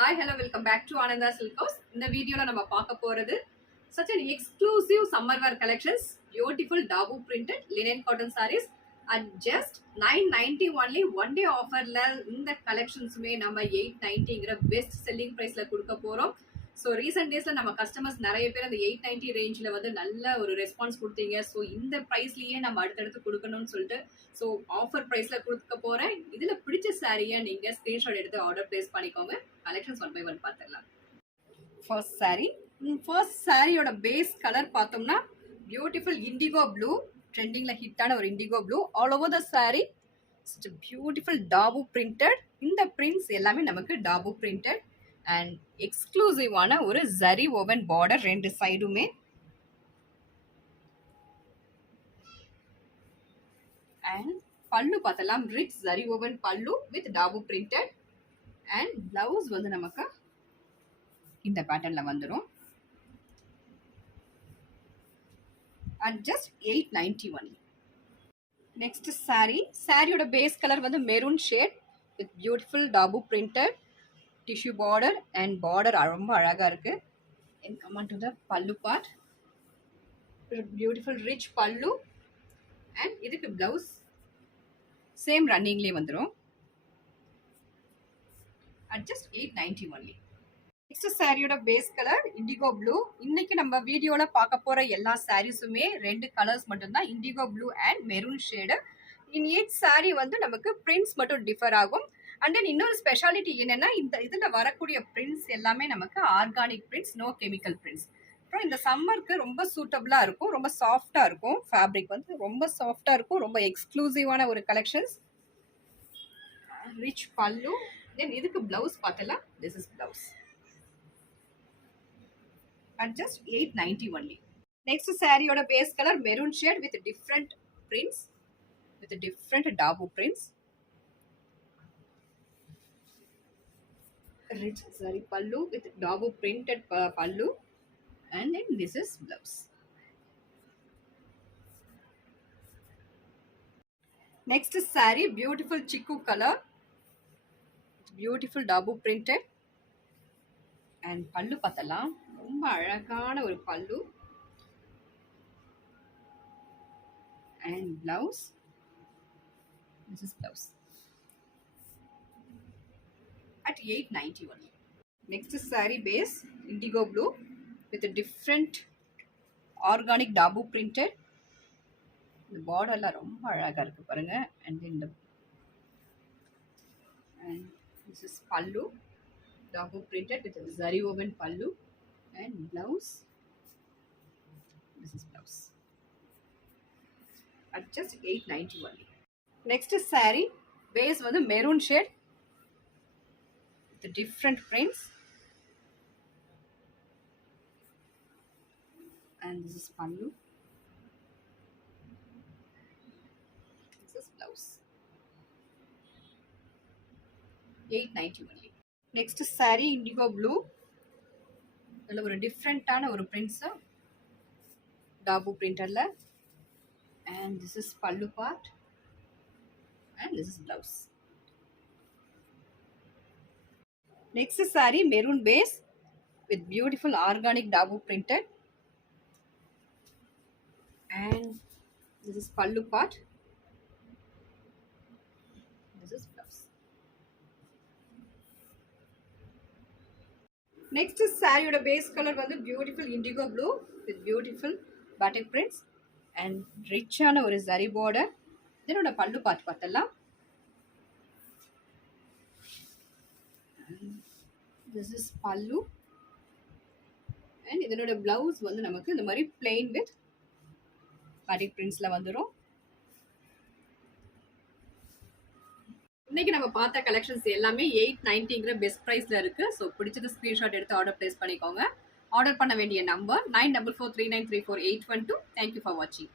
Hi, hello, welcome back to Ananda Silk House. இந்த வீடியோல நம்ம பார்க்க போறது such an exclusive summer wear collections, beautiful Dabu printed linen cotton sarees at just 990 only. One day offerல இந்த collectionsமே நம்ம 890ங்கற best selling priceல கொடுக்க போறோம். ஸோ ரீசெண்ட் டேஸ்ல நம்ம கஸ்டமர்ஸ் நிறைய பேர் அந்த 890 ரேஞ்சில் வந்து நல்ல ஒரு ரெஸ்பான்ஸ் கொடுத்தீங்க. ஸோ இந்த ப்ரைஸ்லயே நம்ம அடுத்தடுத்து கொடுக்கணும்னு சொல்லிட்டு ஸோ ஆஃபர் ப்ரைஸ்ல கொடுக்க போறேன். இதுல பிடிச்ச சாரியை நீங்க ஸ்கிரீன்ஷாட் எடுத்து ஆர்டர் பிளேஸ் பண்ணிக்கோங்க. கலெக்ஷன்ஸ் ஒன் பை ஒன் பார்த்துடலாம். ஃபர்ஸ்ட் சாரியோட பேஸ் கலர் பார்த்தோம்னா பியூட்டிஃபுல் இண்டிகோ ப்ளூ, ட்ரெண்டிங்ல ஹிட்டான ஒரு indigo blue. All over the sari beautiful dabu printed. இந்த பிரிண்ட்ஸ் எல்லாமே நமக்கு டாபு பிரிண்டட் அண்ட் எக்ஸ்க்ளூசிவான ஒரு ஜரி ஓவன் பார்டர் ரெண்டு சைடுமே. அண்ட் பல்லு பார்த்தலாம், rich zari woven pallu with dabu printed. And blouse வந்து நமக்கு இந்த பேட்டர்ன்ல வந்துடும். At just 890 only. நெக்ஸ்ட் சாரியோட பேஸ் கலர் வந்து maroon shade with beautiful dabu printed tissue border and border ரொம்ப அழகா இருக்கு. and come on to the pallu part, beautiful rich pallu and இதுக்கு blouse சேம் ரன்னிங்லயே வந்துரும் at just 890 only. நெக்ஸ்ட் சாரியோட base colour indigo blue. இன்னைக்கு நம்ம வீடியோல பார்க்க போற எல்லா சாரீஸுமே ரெண்டு கலர்ஸ் மட்டும்தான், indigo blue and maroon shade. In each sorry வந்து நமக்கு பிரிண்ட்ஸ் மட்டும் டிஃபர் ஆகும். அண்ட் தென் இன்னொரு ஸ்பெஷாலிட்டி என்னன்னா, இந்த இதில் வரக்கூடிய பிரிண்ட்ஸ் எல்லாமே நமக்கு organic prints, no chemical prints. அப்புறம் இந்த சம்மருக்கு ரொம்ப சூட்டபிளாக இருக்கும், ரொம்ப சாஃப்டாக இருக்கும். ஃபேப்ரிக் வந்து ரொம்ப சாஃப்டாக இருக்கும். ரொம்ப எக்ஸ்க்ளூசிவான ஒரு கலெக்ஷன்ஸ். ரிச் பல்லு. தென் இதுக்கு பிளவுஸ் பார்த்தலாம், this is blouse at just 890 only. Next சாரியோட base colour maroon shade with different prints, with different dabu prints. Rich zari pallu with dabu printed pallu and then this is blouse. Next saree, beautiful chiku color, beautiful dabu printed and pallu pathalam, romba alagana oru pallu and blouse. This is blouse at 890 only. Next saree base indigo blue with a different organic dabu printed. The border la romba alaga irukku parunga. And then and this is pallu, dabu printed with a zari woven pallu and blouse. This is blouse at just 890 only. Next saree base வந்து maroon shade, the different prints and this is pallu, this is blouse. 890 only. Next saree indigo blue, நல்ல ஒரு டிஃப்ரெண்டான ஒரு prints டாபு printerல. and this is pallu part and this is blouse. Next saree maroon base with beautiful organic dabu printed and this is pallu part, this is blouse. Next saree oda base color vandu beautiful indigo blue with beautiful batik prints and rich ana oru zari border. Then oda pallu part pathalla. This is pallu and இதனோட blouse வந்து நமக்கு இந்த மாதிரி plain with batik printsல வந்துரும். இன்னைக்கு நம்ம பார்த்த கலெக்ஷன்ஸ் எல்லாமே 890ங்கற பெஸ்ட் பிரைஸ்ல இருக்கு. ஸோ பிடிச்சது ஸ்கிரீன்ஷாட் எடுத்து ஆர்டர் பிளேஸ் பண்ணிக்கோங்க. ஆர்டர் பண்ண வேண்டிய நம்பர் 9443934812. தேங்க்யூ ஃபார் வாட்சிங்.